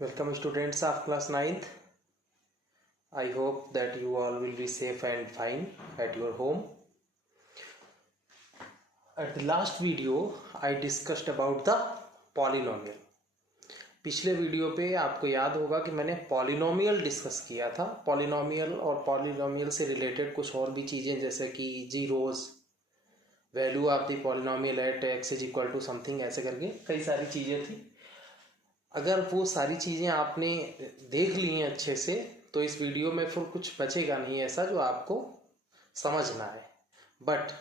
Welcome students of class 9th. I hope that you all will be safe and fine at your home. At the last video I discussed about the polynomial. पिछले video पे आपको याद होगा कि मैंने polynomial discuss किया था। Polynomial और पॉलिनोमियल से रिलेटेड कुछ और भी चीज़ें जैसे कि zeros, value of the polynomial at x is equal to something, ऐसे करके कई सारी चीज़ें थी। अगर वो सारी चीज़ें आपने देख ली हैं अच्छे से तो इस वीडियो में फिर कुछ बचेगा नहीं ऐसा जो आपको समझना है। बट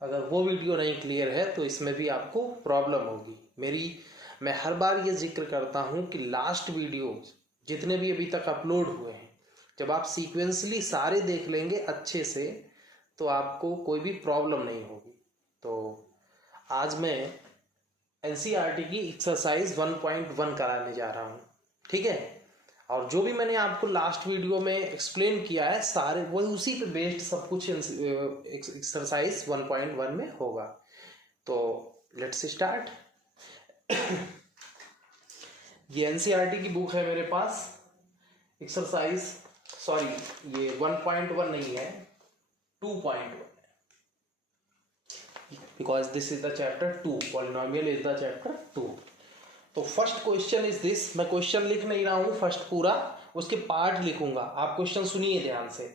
अगर वो वीडियो नहीं क्लियर है तो इसमें भी आपको प्रॉब्लम होगी। मैं हर बार ये जिक्र करता हूँ कि लास्ट वीडियो जितने भी अभी तक अपलोड हुए हैं, जब आप सीक्वेंसली सारे देख लेंगे अच्छे से तो आपको कोई भी प्रॉब्लम नहीं होगी। तो आज मैं एनसीईआरटी की एक्सरसाइज 1.1 कराने जा रहा हूँ, ठीक है। और जो भी मैंने आपको लास्ट वीडियो में एक्सप्लेन किया है सारे वही उसी पे बेस्ड सब कुछ एक्सरसाइज 1.1 में होगा। तो लेट्स स्टार्ट। ये एनसीईआरटी की बुक है मेरे पास। एक्सरसाइज ये 1.1 नहीं है, 2.1 because this is the chapter 2, polynomial is the chapter 2। तो फर्स्ट क्वेश्चन इज दिस। मैं क्वेश्चन लिख नहीं रहा हूँ फर्स्ट पूरा, उसके पार्ट लिखूंगा। आप क्वेश्चन सुनिए ध्यान से।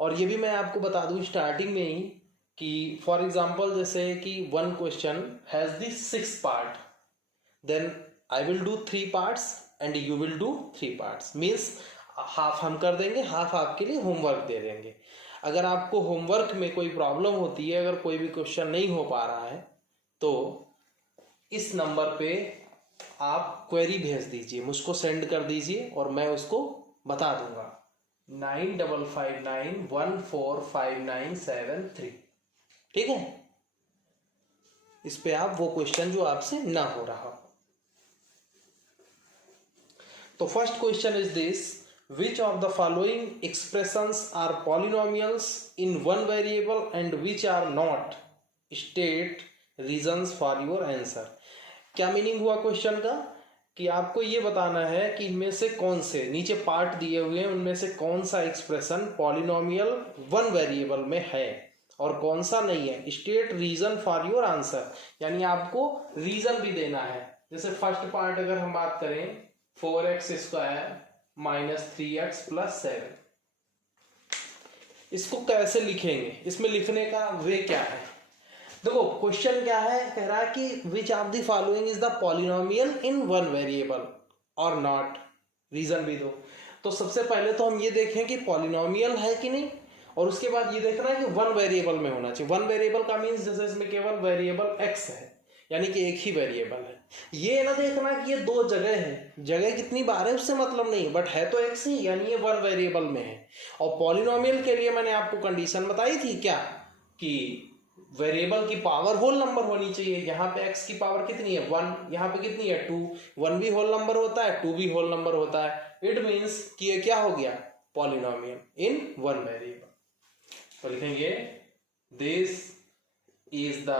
और ये भी मैं आपको बता दूं स्टार्टिंग में ही कि फॉर एग्जांपल जैसे कि one question has this 6 part, then I will do 3 parts and you will do 3 parts. Means half हम कर देंगे, हाफ आपके लिए होमवर्क दे देंगे। अगर आपको होमवर्क में कोई प्रॉब्लम होती है, अगर कोई भी क्वेश्चन नहीं हो पा रहा है तो इस नंबर पे आप क्वेरी भेज दीजिए, मुझको सेंड कर दीजिए और मैं उसको बता दूंगा। 9559145973, ठीक है। इस पे आप वो क्वेश्चन जो आपसे ना हो रहा हो। तो first question is this, which of the following expressions are polynomials in one variable and which are not? State reasons for your answer। क्या मीनिंग हुआ क्वेश्चन का कि आपको ये बताना है कि इनमें से कौन से, नीचे पार्ट दिए हुए हैं उनमें से कौन सा एक्सप्रेशन पॉलिनोमियल वन वेरिएबल में है और कौन सा नहीं है। State reason for your answer, यानी आपको रीजन भी देना है। जैसे फर्स्ट पार्ट अगर हम बात करें 4x² माइनस 3x प्लस 7, इसको कैसे लिखेंगे, इसमें लिखने का वे क्या है। देखो क्वेश्चन क्या है, कह रहा है कि which of the following is the polynomial in one variable और नॉट, रीजन भी दो। तो सबसे पहले तो हम ये देखें कि पॉलिनोमियल है कि नहीं, और उसके बाद ये देखना है कि वन वेरिएबल में होना चाहिए। वन वेरिएबल का मीन्स जैसे इसमें केवल वेरिएबल x है, यानी कि एक ही वेरिएबल है। ये ना देखना कि ये दो जगह है, जगह कितनी बार है उससे मतलब नहीं, बट है तो x ही, यानी ये वन वेरिएबल में है। और पॉलिनोमियल के लिए मैंने आपको कंडीशन बताई थी क्या, कि वेरिएबल की पावर होल नंबर होनी चाहिए। यहाँ पे x की पावर कितनी है 1, यहाँ पे कितनी है 2। 1 भी होल नंबर होता है, 2 भी होल नंबर होता है। इट मीन्स कि ये क्या हो गया, पॉलिनोमियल इन वन वेरिएबल। तो लिखेंगे this is the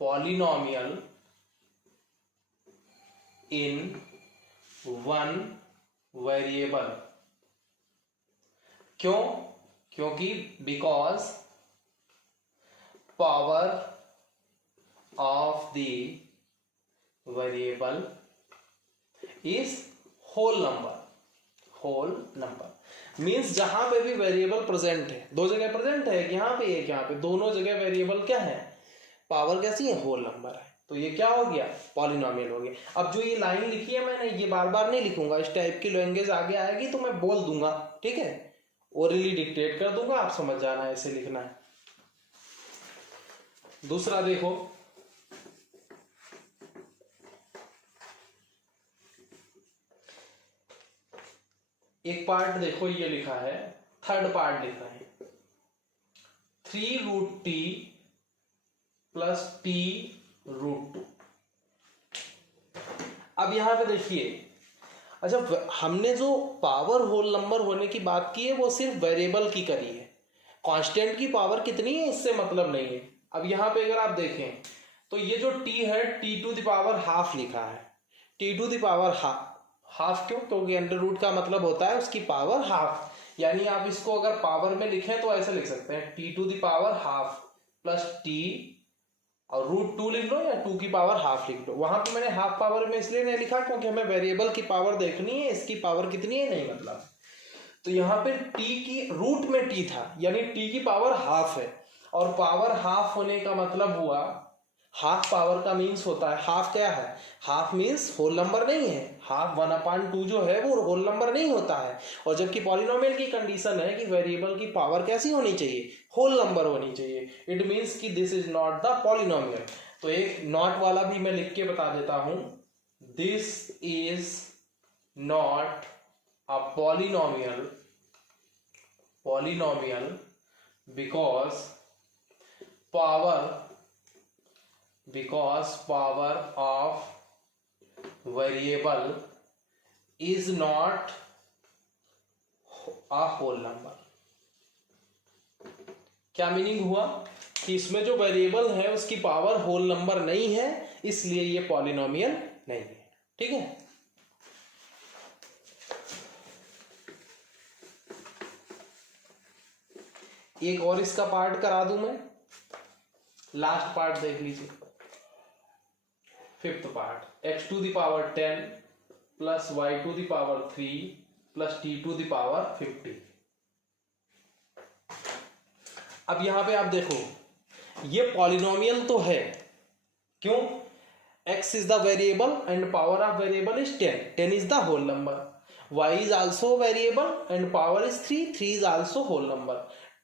polynomial in one variable। क्यों? क्योंकि because power of the variable is whole number। Whole number means जहां पे भी वेरिएबल प्रेजेंट है, दो जगह प्रेजेंट है, यहाँ पे एक, यहाँ पे दोनों जगह वेरिएबल क्या है, पावर कैसी है, होल नंबर है। तो ये क्या हो गया, पॉलिनोमियल हो गया। अब जो ये लाइन लिखी है मैंने, ये बार बार नहीं लिखूंगा, इस टाइप की लैंग्वेज आगे आएगी तो मैं बोल दूंगा, ठीक है, ओरली डिक्टेट कर दूंगा, आप समझ जाना ऐसे लिखना है। दूसरा देखो, एक पार्ट देखो ये लिखा है, थर्ड पार्ट लिखा है 3√t प्लस t√2। अब यहां पे देखिए, अच्छा हमने जो पावर होल नंबर होने की बात की है वो सिर्फ वेरिएबल की करी है, कांस्टेंट की पावर कितनी है इससे मतलब नहीं है। अब यहां पे अगर आप देखें तो ये जो t है t to the power half लिखा है, T to the power half क्यों? क्योंकि अंडर रूट का मतलब होता है उसकी पावर हाफ, यानी आप इसको अगर पावर में लिखें तो ऐसे लिख सकते हैं T to the power half plus T और √2 लिख लो या 2 की पावर हाफ लिख लो। वहां पे मैंने हाफ पावर में इसलिए नहीं लिखा क्योंकि हमें वेरिएबल की पावर देखनी है, इसकी पावर कितनी है नहीं मतलब। तो यहाँ पे t की रूट में t था, यानी t की पावर हाफ है, और पावर हाफ होने का मतलब हुआ, हाफ पावर का मीन्स होता है, हाफ क्या है? हाफ मीन्स होल नंबर नहीं है, हाफ 1/2 जो है वो होल नंबर नहीं होता है। और जबकि पॉलिनोमियल की कंडीशन है कि वेरिएबल की पावर कैसी होनी चाहिए? होल नंबर होनी चाहिए। इट मीन्स कि this is not the polynomial. तो एक नॉट वाला भी मैं लिख के बता देता हूं, this is not a polynomial because power of variable is not a whole number। क्या मीनिंग हुआ कि इसमें जो वेरिएबल है उसकी पावर होल नंबर नहीं है, इसलिए ये पॉलिनोमियल नहीं है। ठीक है, एक और इसका पार्ट करा दूं मैं, लास्ट पार्ट देख लीजिए, fifth part, x to the power 10 plus y to the power 3 plus t to the power 50। अब यहां पे आप देखो, ये पॉलिनोमियल तो है, क्यों? x is the variable and power of variable is 10, 10 is the whole number, y is also variable and power is 3, 3 is also whole number,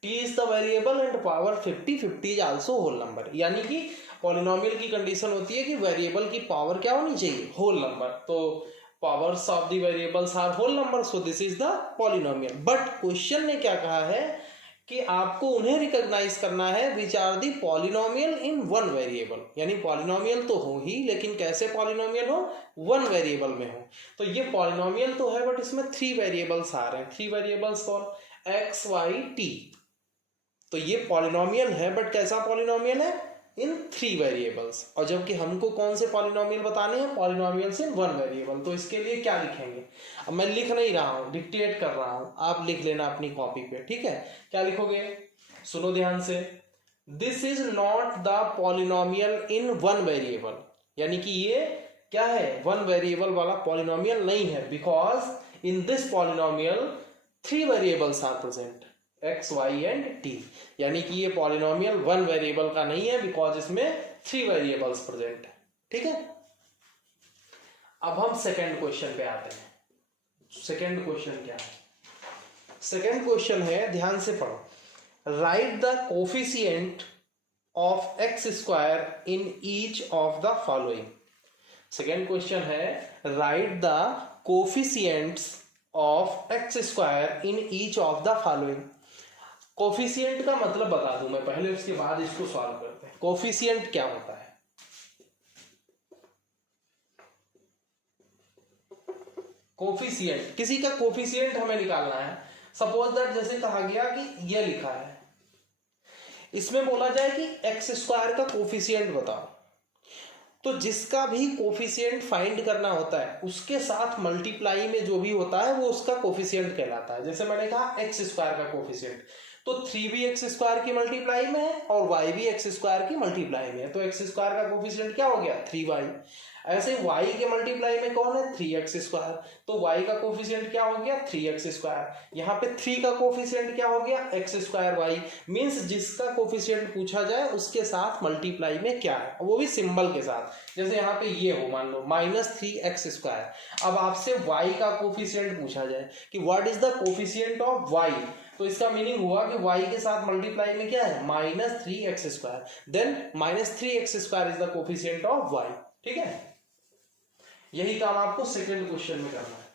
t is the variable and power 50, 50 is also whole number। यानी कि polynomial की condition होती है कि variable की power क्या होनी चाहिए? Whole number. तो powers of the variables are whole number, so this is the polynomial. But question ने क्या कहा है कि आपको उन्हें रिकॉग्नाइज करना है which are the polynomial in one variable, यानी पॉलिनोमियल तो हो ही, लेकिन कैसे पॉलिनोमियल हो? वन वेरिएबल में हो। तो ये पॉलिनोमियल तो है बट इसमें 3 वेरिएबल्स आ रहे हैं। 3 वेरिएबल्स कौन? x, y, t। तो ये पॉलिनोमियल है बट कैसा पॉलिनोमियल है? इन 3 वेरिएबल्स। और जबकि हमको कौन से पॉलिनोमियल बताने हैं? पॉलिनोमियल्स इन 1 वेरिएबल। तो इसके लिए क्या लिखेंगे? अब मैं लिख नहीं रहा हूं, डिक्टेट कर रहा हूं, आप लिख लेना अपनी कॉपी पे। ठीक है, क्या लिखोगे? सुनो ध्यान से, this is not the polynomial in 1 variable, यानी कि ये क्या है? 1 वेरिएबल वाला पॉलिनोमियल नहीं है, because in this polynomial 3 variables are present, x, y and t, यानी कि ये पॉलिनोमियल 1 वेरिएबल का नहीं है, बिकॉज इसमें 3 वेरिएबल्स प्रेजेंट है। ठीक है, अब हम सेकंड क्वेश्चन पे आते हैं। सेकंड क्वेश्चन क्या है? सेकंड क्वेश्चन है, ध्यान से पढ़ो, write the coefficient of x square in each of the following. Second question है, write the coefficients of x square in each of the following. Coefficient का मतलब बता दूं मैं पहले, उसके बाद इसको सॉल्व करते हैं। कोफिशिएंट क्या होता है? कोफिशिएंट, किसी का कोफिशिएंट हमें निकालना है। सपोज दैट जैसे कहा गया कि ये लिखा है, इसमें बोला जाए कि एक्स स्क्वायर का कोफिशिएंट बताओ, तो जिसका भी कोफिशिएंट फाइंड करना होता है उसके साथ मल्टीप्लाई में जो भी होता है वो उसका कोफिशिएंट कहलाता है। जैसे मैंने कहा एक्स स्क्वायर का कोफिशिएंट, तो 3 भी एक्स स्क्वायर की मल्टीप्लाई में है और y भी एक्स स्क्वायर की मल्टीप्लाई में है, तो एक्स स्क्वायर का कोफिशिएंट क्या हो गया? 3y। ऐसे y के मल्टीप्लाई में कौन है? 3x स्क्वायर, तो y का कोफिशिएंट क्या हो गया? 3x square. यहाँ पे 3 का कोफिशिएंट क्या हो गया? x square y। मीन्स जिसका कोफिशिएंट पूछा जाए उसके साथ मल्टीप्लाई में क्या है, वो भी सिंबल के साथ। जैसे यहाँ पे ये हो, मान लो -3x स्क्वायर। अब आपसे y का कोफिशिएंट पूछा जाए कि what is the coefficient of y, तो इसका मीनिंग हुआ कि y के साथ मल्टीप्लाई में क्या है? -3x square. Then -3x square is the coefficient of y। ठीक है, यही काम आपको सेकंड क्वेश्चन में करना है।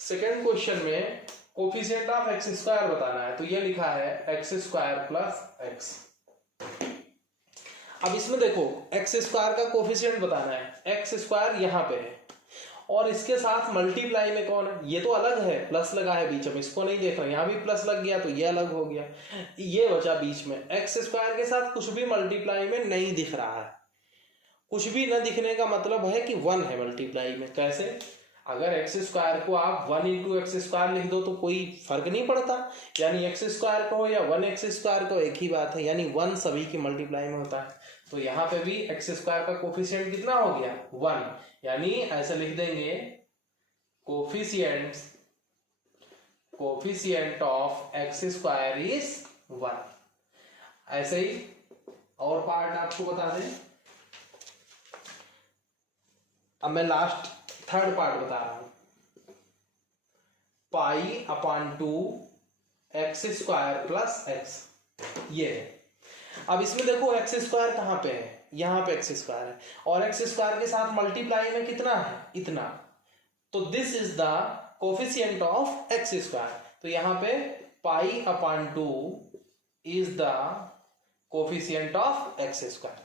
सेकंड क्वेश्चन में कोफिशिएंट ऑफ एक्स स्क्वायर बताना है, तो ये लिखा है एक्स स्क्वायर प्लस एक्स। अब इसमें देखो, एक्स स्क्वायर का कोफिशिएंट बताना है, एक्स स्क्वायर यहाँ पे है और इसके साथ मल्टीप्लाई में कौन है? ये तो अलग है, प्लस लगा है बीच में, इसको नहीं देख रहे, यहाँ भी प्लस लग गया तो ये अलग हो गया, ये बचा बीच में। एक्स स्क्वायर के साथ कुछ भी मल्टीप्लाई में नहीं दिख रहा है, कुछ भी न दिखने का मतलब है कि 1 है मल्टीप्लाई में। कैसे? अगर एक्स स्क्वायर को आप 1 इंटू एक्स स्क्वायर लिख दो तो कोई फर्क नहीं पड़ता, यानी एक्स स्क्वायर को या 1 एक्स स्क्वायर को एक ही बात है, यानी 1 सभी की मल्टीप्लाई में होता है। तो यहाँ पे भी एक्स स्क्वायर का कोफिशिएंट कितना हो गया? 1, यानी ऐसे लिख देंगे coefficient of x square is 1। ऐसे ही और पार्ट आपको बता दें। अब मैं लास्ट थर्ड पार्ट बता रहा हूं, pi upon 2 x square plus x, ये है। अब इसमें देखो एक्स स्क्वायर कहां पे है? यहां पे एक्स स्क्वायर है, और एक्स स्क्वायर के साथ मल्टीप्लाई में कितना है? इतना। तो this is the coefficient of x square. तो यहां पे pi upon 2 is the coefficient of x square.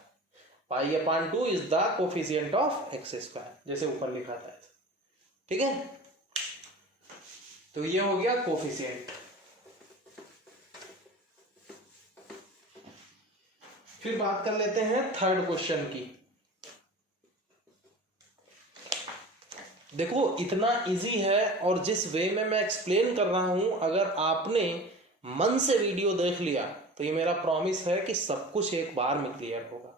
Pi upon 2 is the coefficient of x square, जैसे ऊपर लिखा था। ठीक है, तो ये हो गया कोफिशिएंट। फिर बात कर लेते हैं थर्ड क्वेश्चन की। देखो इतना इजी है, और जिस वे में मैं एक्सप्लेन कर रहा हूं, अगर आपने मन से वीडियो देख लिया तो ये मेरा प्रॉमिस है कि सब कुछ एक बार में क्लियर होगा।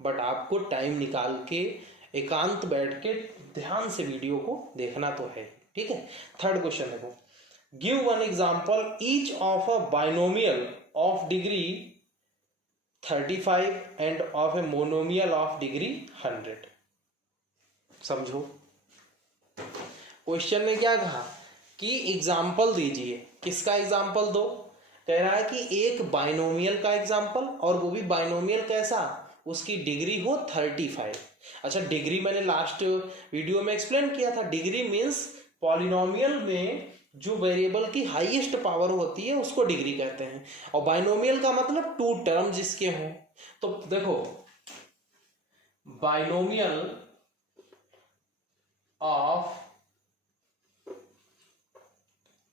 बट आपको टाइम निकाल के एकांत बैठ के ध्यान से वीडियो को देखना तो है। ठीक है, थर्ड क्वेश्चन देखो, give one example each of a binomial of degree 35 end of a monomial of degree 100। समझो, क्वेश्चन ने क्या कहा कि एग्जाम्पल दीजिए। किसका एग्जाम्पल दो? कह रहा है कि एक बाइनोमियल का एग्जाम्पल, और वो भी बाइनोमियल कैसा? उसकी डिग्री हो 35। अच्छा, डिग्री मैंने लास्ट वीडियो में एक्सप्लेन किया था। डिग्री मीन्स पॉलिनोमियल में जो वेरिएबल की हाईएस्ट पावर होती है उसको डिग्री कहते हैं, और बाइनोमियल का मतलब 2 टर्म जिसके हों। तो देखो, बाइनोमियल ऑफ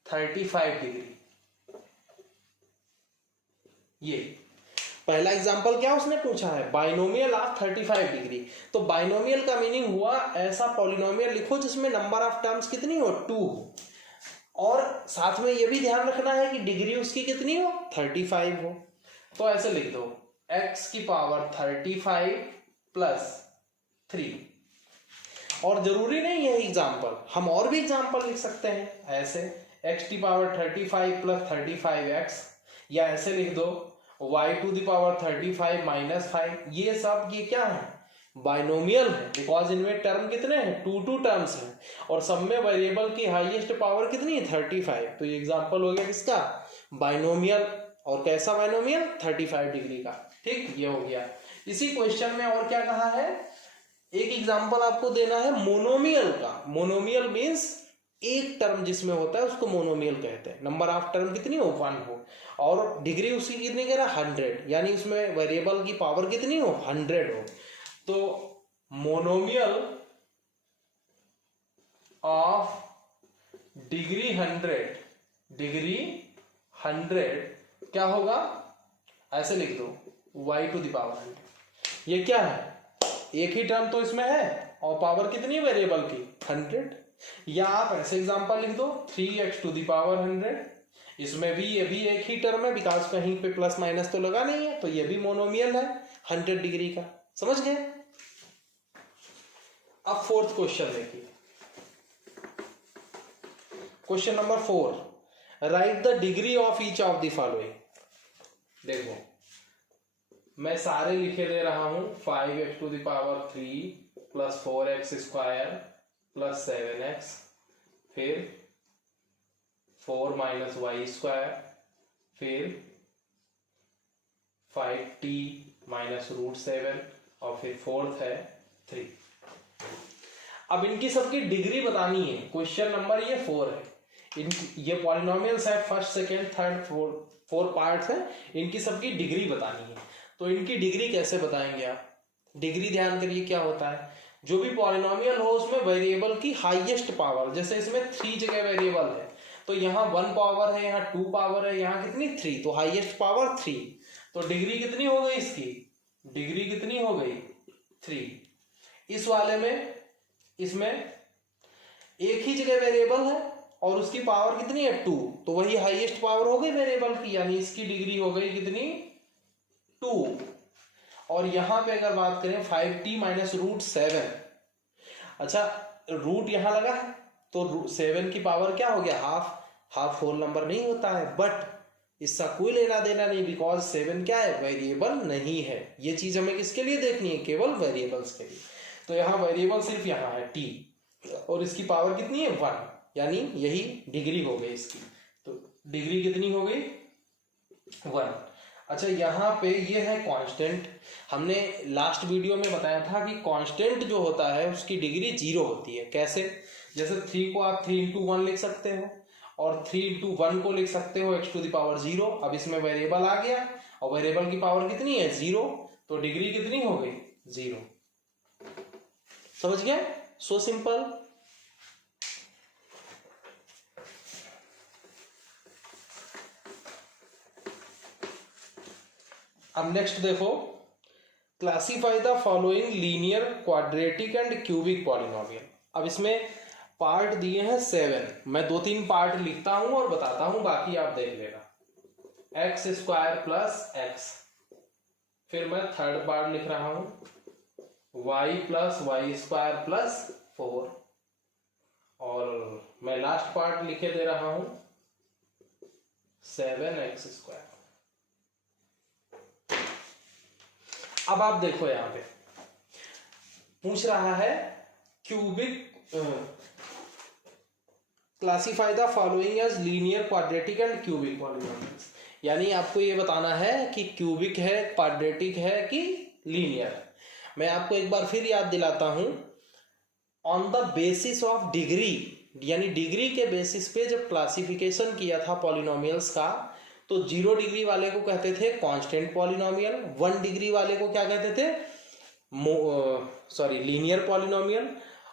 35 डिग्री, ये पहला एग्जांपल क्या उसने पूछा है? Binomial of 35 degree. तो बाइनोमियल का मीनिंग हुआ ऐसा पॉलिनोमियल लिखो जिसमें नंबर ऑफ टर्म्स कितनी हो? 2 हो, और साथ में ये भी ध्यान रखना है कि डिग्री उसकी कितनी हो? 35 हो। तो ऐसे लिख दो x की पावर 35 प्लस 3। और जरूरी नहीं है एग्जाम्पल, हम और भी एग्जाम्पल लिख सकते हैं ऐसे, x की पावर 35 प्लस 35x, या ऐसे लिख दो y to the power 35 minus 5। ये सब ये क्या है? बाइनोमियल है, बिकॉज इनमें टर्म कितने हैं? 2 टर्म्स हैं, और सब में वेरिएबल की हाईएस्ट पावर कितनी है? 35। तो ये एग्जांपल हो गया किसका? बाइनोमियल। और कैसा बाइनोमियल? 35 डिग्री का। ठीक, ये हो गया। इसी क्वेश्चन में और क्या कहा है? एक एग्जांपल आपको देना है मोनोमियल का। मोनोमियल मीन्स एक टर्म जिसमें होता है उसको मोनोमियल कहते हैं। नंबर ऑफ टर्म कितनी हो? 1 हो, और डिग्री उसकी कितनी कह रहा? 100, यानी उसमें वेरिएबल की पावर कितनी हो? 100 हो। तो मोनोमियल ऑफ डिग्री 100 क्या होगा? ऐसे लिख दो y टू द पावर 100। ये क्या है? एक ही टर्म तो इसमें है, और पावर कितनी है वेरिएबल की? 100। या आप ऐसे एग्जांपल लिख दो 3x टू द पावर 100। इसमें भी ये भी एक ही टर्म है, बिकॉज कहीं पे प्लस माइनस तो लगा नहीं है, तो ये भी मोनोमियल है 100 डिग्री का। समझ गए? अब फोर्थ क्वेश्चन देखिए, question number 4, write the degree of each of the following. देखो मैं सारे लिखे दे रहा हूं, 5x to the power 3 plus 4x square plus 7x, फिर 4 माइनस वाई स्क्वायर, फिर 5t माइनस √7, और फिर फोर्थ है 3। अब इनकी सबकी डिग्री बतानी है। क्वेश्चन नंबर ये 4 है। ये पॉलिनोमियल्स है, फर्स्ट सेकेंड थर्ड 4 पार्ट्स है, इनकी सबकी डिग्री बतानी है। तो इनकी डिग्री कैसे बताएंगे आप? डिग्री ध्यान करिए क्या होता है। जो भी पॉलिनोमियल हो उसमें वेरिएबल की हाईएस्ट पावर, जैसे इसमें 3 जगह वेरिएबल है, तो यहाँ 1 पावर है, यहाँ 2 पावर है, यहाँ कितनी 3, तो हाईएस्ट पावर 3। तो डिग्री कितनी हो गई इसकी? डिग्री कितनी हो गई? 3। इस वाले में, इसमें एक ही जगह वेरिएबल है और उसकी पावर कितनी है 2, तो वही हाईएस्ट पावर हो गई वेरिएबल की, यानी इसकी डिग्री हो गई कितनी 2। और यहां पे अगर बात करें 5t माइनस रूट 7, अच्छा रूट यहां लगा है तो 7 की पावर क्या हो गया हाफ होल नंबर नहीं होता है, बट इसका कोई लेना देना नहीं, बिकॉज 7 क्या है वेरिएबल नहीं है। ये चीज हमें किसके लिए देखनी है, केवल वेरिएबल्स के लिए। तो यहाँ वेरिएबल सिर्फ यहाँ है t और इसकी पावर कितनी है 1, यानी यही डिग्री हो गई इसकी। तो डिग्री कितनी हो गई 1। अच्छा यहाँ पे ये है कांस्टेंट। हमने लास्ट वीडियो में बताया था कि कांस्टेंट जो होता है उसकी डिग्री 0 होती है। कैसे, जैसे 3 को आप 3 into 1 लिख सकते हो और 3 into 1 को लिख सकते हो x to the power 0। अब इसमें वेरिएबल आ गया और वेरिएबल की पावर कितनी है 0, तो डिग्री कितनी हो गई 0। समझ गया, सो सिंपल। अब नेक्स्ट देखो, classify the following linear quadratic and cubic polynomial. अब इसमें पार्ट दिए हैं 7, मैं 2-3 पार्ट लिखता हूं और बताता हूं, बाकी आप देख लेना। एक्स स्क्वायर प्लस एक्स, फिर मैं थर्ड पार्ट लिख रहा हूं Y plus Y square plus 4, और मैं लास्ट पार्ट लिखे दे रहा हूं 7x स्क्वायर। अब आप देखो यहां पे पूछ रहा है cubic, classify the following as linear quadratic and cubic polynomials, यानी आपको ये बताना है कि क्यूबिक है, क्वाड्रेटिक है कि लीनियर। मैं आपको एक बार फिर याद दिलाता हूं, on the basis of degree, यानी डिग्री के बेसिस पे जब क्लासिफिकेशन किया था पॉलिनोमियल्स का, तो 0 डिग्री वाले को कहते थे कांस्टेंट पॉलिनोमियल, 1 डिग्री वाले को क्या कहते थे लीनियर पॉलिनोमियल,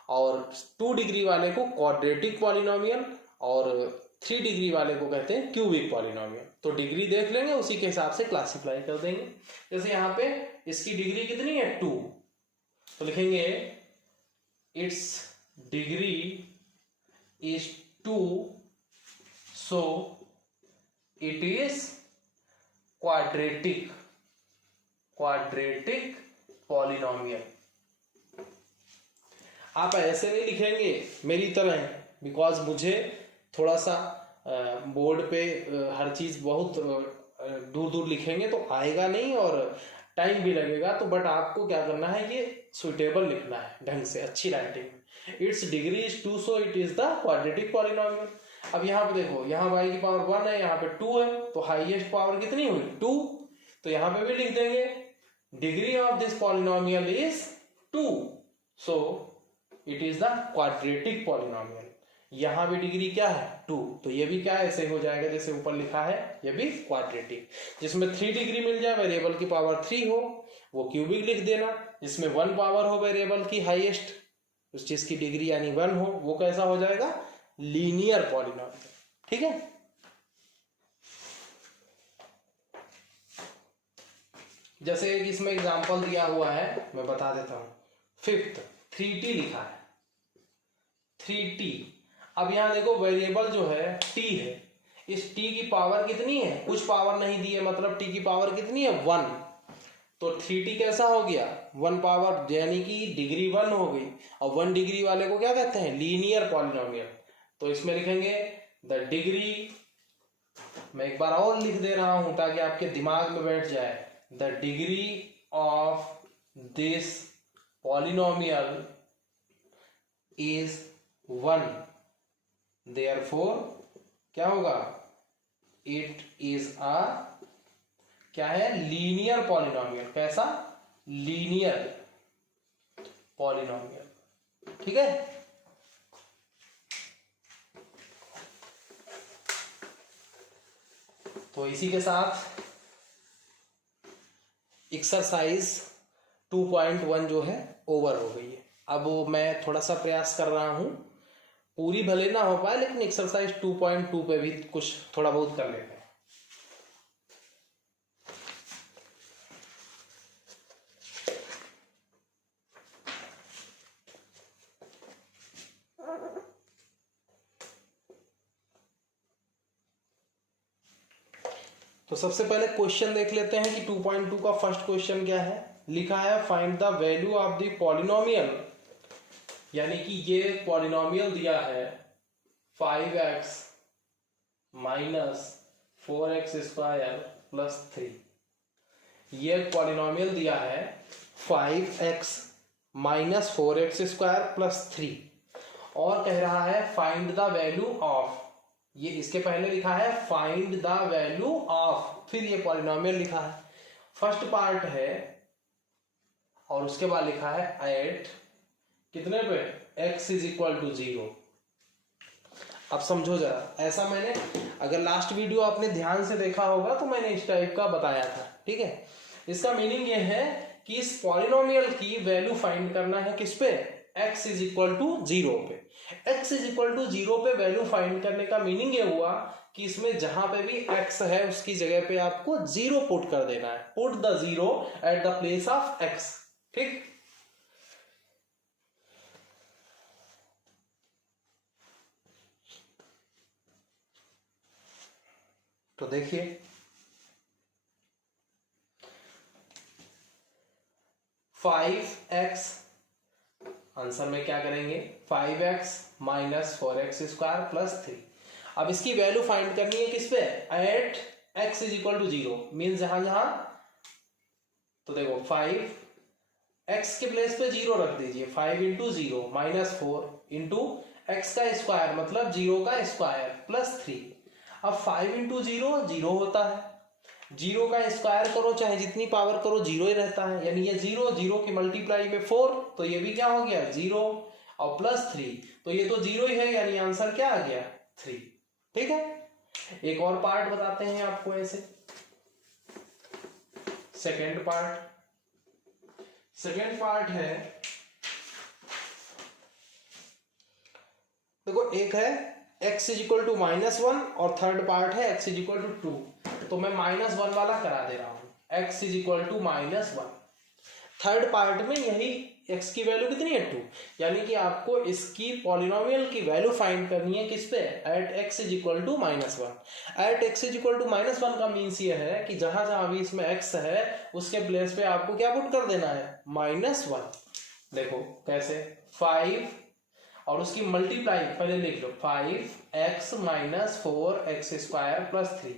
और 2 डिग्री वाले को क्वाड्रेटिक पॉलिनोमियल, और 3 डिग्री वाले को कहते हैं क्यूबिक पॉलिनोमियल। तो डिग्री देख लेंगे, उसी के हिसाब से क्लासिफाई कर देंगे। जैसे यहाँ पे इसकी डिग्री कितनी है 2, तो लिखेंगे it's degree is 2, so it is quadratic polynomial. आप ऐसे नहीं लिखेंगे मेरी तरह, बिकॉज मुझे थोड़ा सा बोर्ड पे हर चीज बहुत दूर दूर लिखेंगे तो आएगा नहीं और टाइम भी लगेगा। तो बट आपको क्या करना है, ये सुइटेबल लिखना है ढंग से, अच्छी राइटिंग में। It's degree is 2, so it is the quadratic polynomial. अब यहाँ पे देखो, यहाँ y की पावर 1 है, यहाँ पे 2 है, तो हाईएस्ट पावर कितनी हुई 2, तो यहाँ पे भी लिख देंगे degree of this polynomial is 2, so it is the quadratic polynomial. यहां भी डिग्री क्या है 2, तो ये भी क्या ऐसे हो जाएगा जैसे ऊपर लिखा है, ये भी क्वाड्रेटिक। जिसमें 3 डिग्री मिल जाए, वेरिएबल की पावर 3 हो, वो क्यूबिक लिख देना। जिसमें 1 पावर हो वेरिएबल की हाईएस्ट, उस चीज की डिग्री यानी 1 हो, वो कैसा हो जाएगा लीनियर पॉलिनोमियल। ठीक है, जैसे एक इसमें एग्जांपल दिया हुआ है, मैं बता देता हूं। 5th 3t लिखा है, 3t। अब यहां देखो वेरिएबल जो है t है, इस t की पावर कितनी है, कुछ पावर नहीं दी है, मतलब t की पावर कितनी है 1, तो 3t कैसा हो गया 1 पावर, यानी कि डिग्री 1 हो गई। और 1 डिग्री वाले को क्या कहते हैं लीनियर पॉलिनोमियल। तो इसमें लिखेंगे द डिग्री, मैं एक बार और लिख दे रहा हूं ताकि आपके दिमाग में बैठ जाए, the degree of this polynomial is 1, therefore क्या होगा, इट इज अ क्या है लीनियर पॉलिनोमियल। कैसा लीनियर पॉलिनोमियल। ठीक है, तो इसी के साथ एक्सरसाइज 2.1 जो है ओवर हो गई है। अब मैं थोड़ा सा प्रयास कर रहा हूं, पूरी भले ना हो पाए, लेकिन एक्सरसाइज 2.2 पे भी कुछ थोड़ा बहुत कर लेते हैं। तो सबसे पहले क्वेश्चन देख लेते हैं कि 2.2 का फर्स्ट क्वेश्चन क्या है। लिखा है find the value of the polynomial, यानी कि ये पॉलिनोमियल दिया है 5x minus 4x square plus 3। ये पॉलिनोमियल दिया है 5x minus 4x square plus 3 और कह रहा है फाइंड द वैल्यू ऑफ, ये इसके पहले लिखा है फाइंड द वैल्यू ऑफ, फिर ये पॉलिनोमियल लिखा है, फर्स्ट पार्ट है और उसके बाद लिखा है एट कितने पे x इज इक्वल टू 0। अब समझो जरा, ऐसा मैंने अगर लास्ट वीडियो आपने ध्यान से देखा होगा तो मैंने इस टाइप का बताया था, ठीक है। इसका मीनिंग ये है कि इस पॉलिनोमियल की वैल्यू फाइंड करना है किस पे, x इज इक्वल टू 0 पे। x इज इक्वल टू 0 पे वैल्यू फाइंड करने का मीनिंग ये हुआ कि इसमें जहां पे भी x है उसकी जगह पे आपको 0 पुट कर देना है, put the 0 at the place of x, ठीक। तो देखिए 5x, आंसर में क्या करेंगे 5x minus 4x square plus 3। अब इसकी वैल्यू फाइंड करनी है किस पे, at x is equal to 0, mean जहां जहां, तो देखो 5x के प्लेस पे 0 रख दीजिए, 5 इंटू 0 माइनस 4 इंटू एक्स का स्क्वायर मतलब 0 का स्क्वायर प्लस 3। अब 5 इंटू 0 0 होता है, 0 का स्क्वायर करो चाहे जितनी पावर करो 0 ही रहता है, यानी ये 0 0 की मल्टीप्लाई में 4, तो ये भी क्या हो गया 0 और प्लस 3, तो ये तो 0 ही है, यानी आंसर क्या आ गया 3, ठीक है। एक और पार्ट बताते हैं आपको ऐसे, सेकेंड पार्ट है, देखो एक है x इज इक्वल टू -1 और थर्ड पार्ट है x इज इक्वल टू 2, तो मैं -1 वाला करा दे रहा हूं, x is equal to -1। Third part में यही x की वैल्यू कितनी है 2, यानी कि आपको इसकी पॉलिनोमियल की वैल्यू फाइंड करनी है किस पे, at x is equal to -1। At x is equal to -1 का मीन्स ये है कि जहां जहां अभी इसमें x है उसके प्लेस पे आपको क्या पुट कर देना है -1। देखो कैसे, 5 और उसकी मल्टीप्लाई पहले लिख लो, 5x minus 4x square plus 3।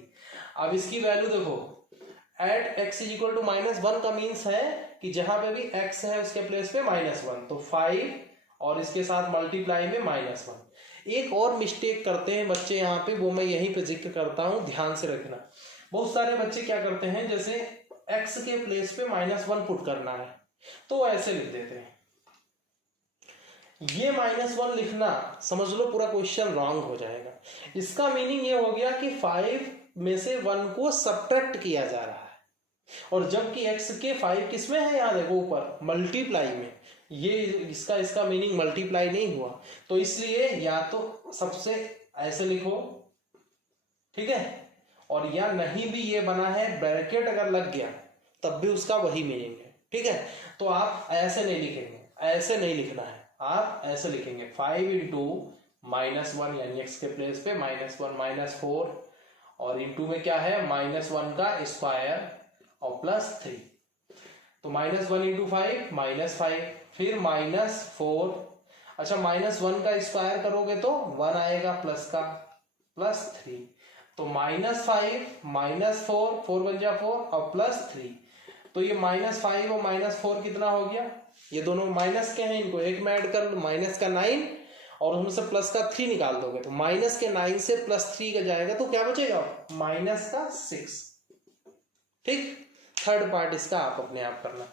अब इसकी वैल्यू देखो, at x is equal to -1 का मीन्स है कि जहां पे भी x है उसके प्लेस पे -1, तो 5 और इसके साथ मल्टीप्लाई में -1। एक और मिस्टेक करते हैं बच्चे यहाँ पे, वो मैं यहीं पे जिक्र करता हूं, ध्यान से रखना। बहुत सारे बच्चे क्या करते हैं, जैसे x के प्लेस पे -1 पुट करना है तो ऐसे लिख देते हैं, ये -1 लिखना समझ लो पूरा क्वेश्चन रॉन्ग हो जाएगा। इसका मीनिंग ये हो गया कि 5 में से 1 को सब्ट्रैक्ट किया जा रहा है, और जबकि x के 5 किस में है, यहां देखो ऊपर मल्टीप्लाई में, ये इसका मीनिंग मल्टीप्लाई नहीं हुआ, तो इसलिए या तो सबसे ऐसे लिखो, ठीक है, और या नहीं भी ये बना है ब्रैकेट अगर लग गया तब भी उसका वही मीनिंग है, ठीक है। तो आप ऐसे नहीं लिखेंगे, ऐसे नहीं लिखना है, आप ऐसे लिखेंगे 5 इंटू -1 यानी x के प्लेस पे -1 -4 और इंटू में क्या है -1 का स्क्वायर और प्लस 3, तो -1 इंटू 5 -5, फिर -4, अच्छा -1 का स्क्वायर करोगे तो 1 आएगा प्लस का, प्लस 3, तो -5 -4, 4 बन जा 4 और प्लस 3, तो ये -5 और -4 कितना हो गया, ये दोनों माइनस के हैं, इनको एक में ऐड कर लो, माइनस का 9 और उसमें से प्लस का 3 निकाल दोगे तो माइनस के 9 से प्लस 3 का जाएगा तो क्या बचेगा माइनस का 6, ठीक। थर्ड पार्ट इसका आप अपने आप करना।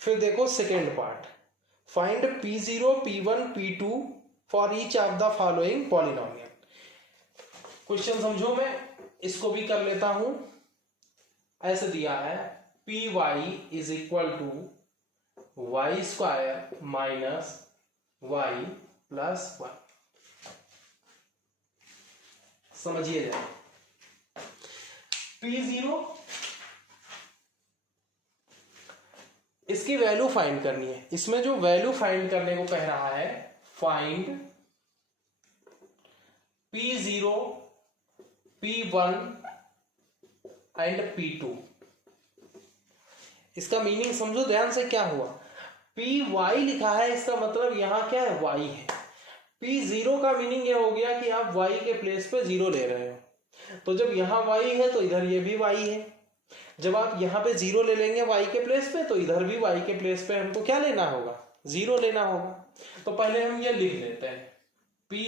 फिर देखो second part, find P0 P1 P2 for each of the following polynomial. Question समझो, मैं इसको भी कर लेता हूं, ऐसे दिया है Py is equal to Y square minus Y plus 1। समझिए जाए, P0 इसकी वैल्यू फाइंड करनी है। इसमें जो वैल्यू फाइंड करने को कह रहा है, find P0, P1 and P2। इसका मीनिंग समझो ध्यान से, क्या हुआ, Py लिखा है, इसका मतलब यहां क्या है, y है। P0 का मीनिंग यह हो गया कि आप y के प्लेस पे 0 ले रहे हो, तो जब यहां y है तो इधर ये भी y है। जब आप यहाँ पे 0 ले लेंगे y के प्लेस पे, तो इधर भी y के प्लेस पे हमको क्या लेना होगा, 0 लेना होगा। तो पहले हम ये लिख लेते हैं, Py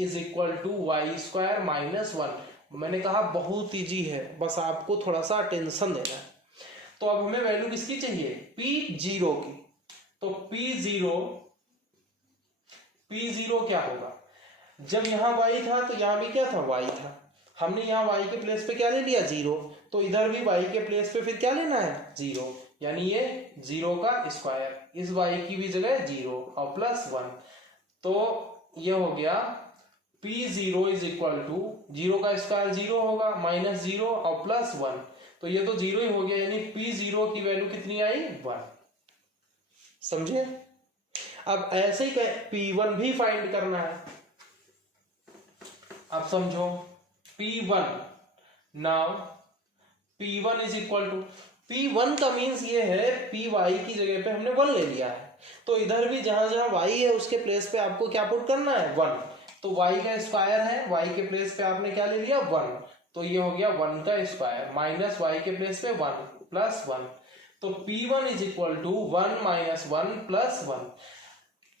is equal to Y square minus 1। मैंने कहा बहुत इजी है, बस आपको थोड़ा सा अटेंशन देना है। तो अब हमें वैल्यू किसकी चाहिए, P0 की। तो P0 क्या होगा, जब यहां y था तो यहां भी क्या था, y था। हमने यहाँ y के प्लेस पे क्या ले लिया, 0, तो इधर भी y के प्लेस पे फिर क्या लेना है, 0, यानी ये 0 का स्क्वायर, इस y की भी जगह 0 और प्लस 1। तो ये हो गया P0 इज इक्वल टू 0 का स्क्वायर 0 होगा, माइनस 0 और प्लस 1, तो ये तो 0 ही हो गया, यानी P0 की वैल्यू कितनी आई, 1। समझे। अब ऐसे ही P1 भी फाइंड करना है। अब समझो P1, now P1 is equal to, P1 का मीन्स ये है Py की जगह पे हमने 1 ले लिया है, तो इधर भी जहां जहां y है उसके प्लेस पे आपको क्या पुट करना है, 1। तो y का स्क्वायर है, y के प्लेस पे आपने क्या ले लिया, 1, तो ये हो गया 1 का स्क्वायर माइनस y के प्लेस पे 1 प्लस 1। तो P1 is equal to 1 minus 1 plus 1।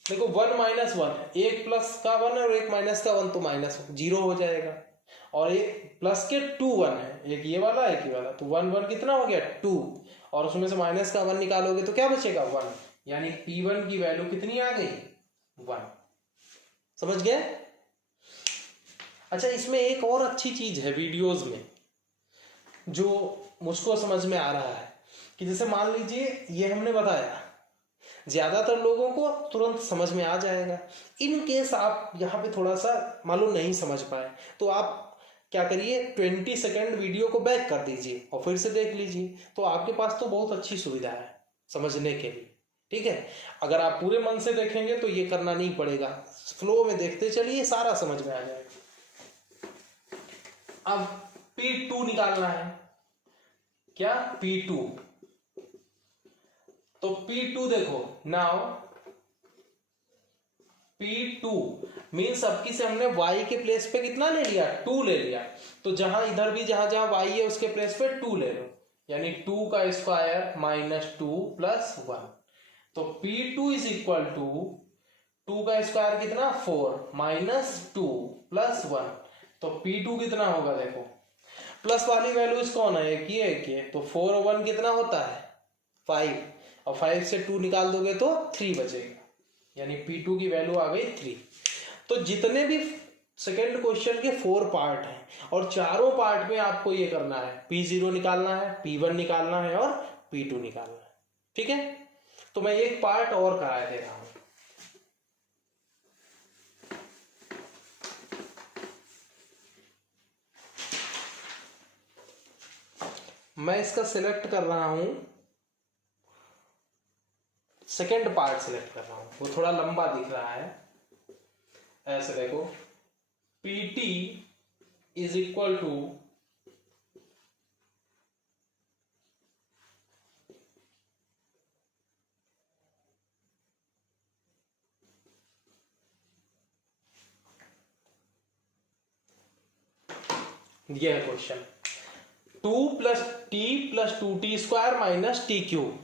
देखो 1 माइनस 1, एक प्लस का 1 और एक माइनस का 1, तो माइनस 0 हो जाएगा, और एक प्लस के 2 1 है, एक ये वाला एक ये वाला, तो 1 1 कितना हो गया, 2, और उसमें से माइनस का 1 निकालोगे तो क्या बचेगा, 1, यानी P1 की वैल्यू कितनी आ गई, 1। समझ गए। अच्छा, इसमें एक और अच्छी चीज है वीडियोस में जो मुझको समझ में आ रहा है, कि जैसे मान लीजिए ये हमने बताया, ज्यादातर लोगों को तुरंत समझ में आ जाएगा। इन केस आप यहाँ पे थोड़ा सा मालूम नहीं समझ पाए, तो आप क्या करिए, 20 सेकेंड वीडियो को बैक कर दीजिए और फिर से देख लीजिए, तो आपके पास तो बहुत अच्छी सुविधा है समझने के लिए। ठीक है, अगर आप पूरे मन से देखेंगे तो ये करना नहीं पड़ेगा, फ्लो में देखते चलिए, सारा समझ में आ जाएगा। अब P2 निकालना है, क्या, P2। तो P2 देखो, नाउ P2 मीन्स अब की से हमने y के प्लेस पे कितना ले लिया, 2 ले लिया, तो जहां इधर भी जहां जहां y है उसके प्लेस पे 2 ले लो, यानी 2 का स्क्वायर माइनस 2 प्लस 1। तो P2 इज इक्वल टू 2 का स्क्वायर कितना, 4 माइनस 2 प्लस 1। तो P2 कितना होगा, देखो प्लस वाली वैल्यूज कौन है, एक ये, तो 4 और 1 कितना होता है, 5, और 5 से 2 निकाल दोगे तो 3 बचेगा, यानी P2 की वैल्यू आ गई 3। तो जितने भी सेकेंड क्वेश्चन के 4 पार्ट हैं, और चारों पार्ट में आपको ये करना है, P0 निकालना है, P1 निकालना है और P2 निकालना है। ठीक है, तो मैं एक पार्ट और करा दे रहा हूं। मैं इसका सिलेक्ट कर रहा हूं, सेकेंड पार्ट सिलेक्ट कर रहा हूं, वो थोड़ा लंबा दिख रहा है, ऐसे देखो, PT इज इक्वल टू ये है question, 2 plus T plus 2t square minus T cube,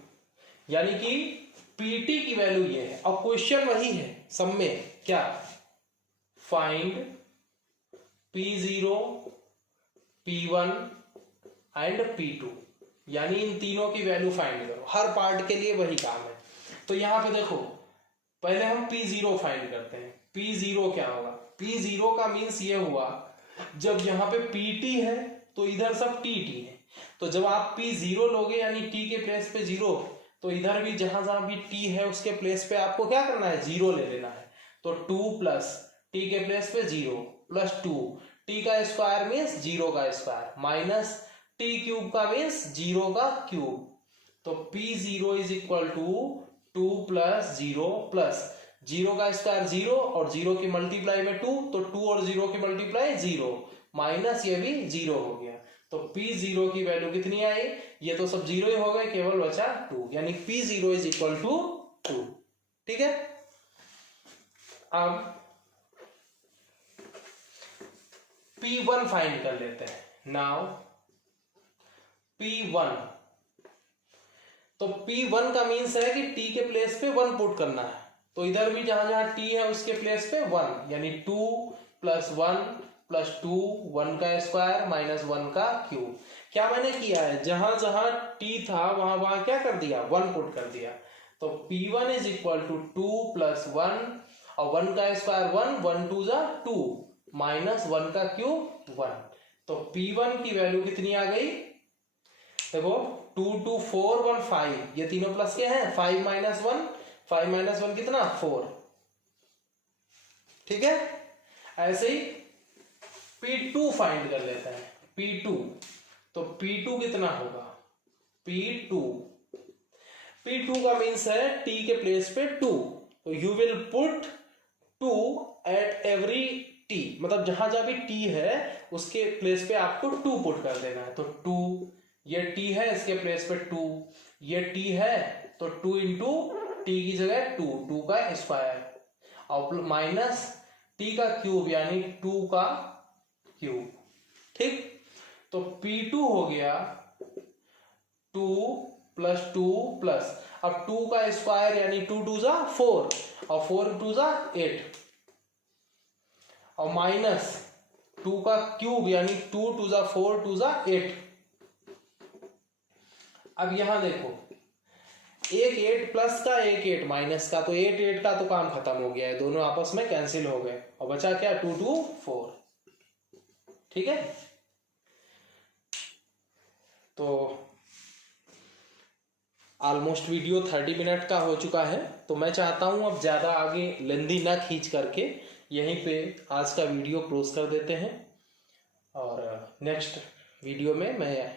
यानी कि PT की वैल्यू ये है, और क्वेश्चन वही है सब में, क्या, find P0, P1 and P2, यानी इन तीनों की वैल्यू फाइंड करो, हर पार्ट के लिए वही काम है। तो यहां पे देखो, पहले हम P0 फाइंड करते हैं। P0 क्या होगा, P0 का मीन्स ये हुआ, जब यहाँ पे PT है तो इधर सब TT है, तो जब आप P0 लोगे यानी T के प्लेस पे 0, तो इधर भी जहां जहां भी T है उसके प्लेस पे आपको क्या करना है, 0 ले लेना है। तो 2 प्लस T के प्लेस पे 0 प्लस 2, T का स्क्वायर मीन्स 0 का स्क्वायर, माइनस T क्यूब का मीन्स 0 का क्यूब, तो P0 is equal to 2 plus 0 plus 0 का स्क्वायर 0 और 0 की मल्टीप्लाई में 2, तो 2 और 0 की मल्टीप्लाई 0 माइनस ये भी 0 हो गया। तो P0 की वैल्यू कितनी आई? ये तो सब 0 ही हो गए, केवल बचा 2, यानी P0 इज इक्वल टू 2। ठीक है, अब P1 फाइंड कर लेते हैं। नाउ P1, तो P1 का मीन्स है कि t के प्लेस पे 1 पुट करना है, तो इधर भी जहां जहां t है उसके प्लेस पे 1, यानी 2 प्लस 1 प्लस 2, 1 का स्क्वायर माइनस 1 का क्यूब। क्या मैंने किया है, जहां जहां t था वहां वहां क्या कर दिया, 1 पुट कर दिया। तो P1 is equal to 2 plus 1 और 1 का स्क्वायर 1, 1 2 जा 2 माइनस 1 का क्यूब 1। तो P1 की वैल्यू कितनी आ गई, देखो 2 2 4 1 5, ये तीनों प्लस के हैं, 5 माइनस 1, 5 माइनस 1 कितना 4। ठीक है, ऐसे ही P2 फाइंड कर लेते हैं। P2, तो P2 कितना होगा, P2 का मीन्स है t के प्लेस पे 2, तो you will put 2 at every t, मतलब जहां जहां भी t है उसके प्लेस पे आपको 2 पुट कर देना है। तो 2, ये t है इसके प्लेस पे 2, ये t है तो 2 इंटू टी की जगह 2, 2 का स्क्वायर और माइनस t का क्यूब यानी 2 का क्यूब। ठीक, तो P2 हो गया 2 प्लस 2 प्लस, अब 2 का स्क्वायर यानी 2 2 जा 4 और 4 2 जा 8 और माइनस 2 का क्यूब यानी 2 2 जा 4 2 जा 8। अब यहां देखो, एक 8 प्लस का, एक 8 माइनस का, तो 8 8 का तो काम खत्म हो गया है, दोनों आपस में कैंसिल हो गए और बचा क्या 2 2 4। ठीक है, तो ऑलमोस्ट वीडियो 30 मिनट का हो चुका है, तो मैं चाहता हूं अब ज़्यादा आगे लेंदी ना खींच करके यहीं पे आज का वीडियो क्लोज कर देते हैं और नेक्स्ट वीडियो में मैं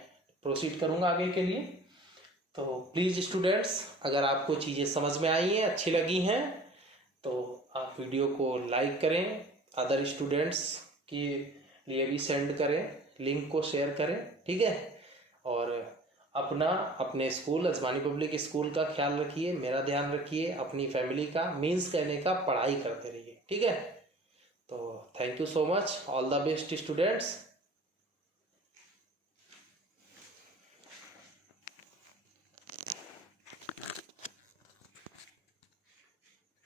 प्रोसीड करूंगा आगे के लिए। तो प्लीज़ स्टूडेंट्स, अगर आपको चीज़ें समझ में आई हैं, अच्छी लगी हैं, तो आप वीडियो को लाइक करें, अदर स्टूडेंट्स के लिए भी सेंड करें, लिंक को शेयर करें। ठीक है, और अपना, अपने स्कूल अजमानी पब्लिक स्कूल का ख्याल रखिए, मेरा ध्यान रखिए, अपनी फैमिली का, मीन्स कहने का पढ़ाई करते रहिए। ठीक है, तो thank you so much, all the best students.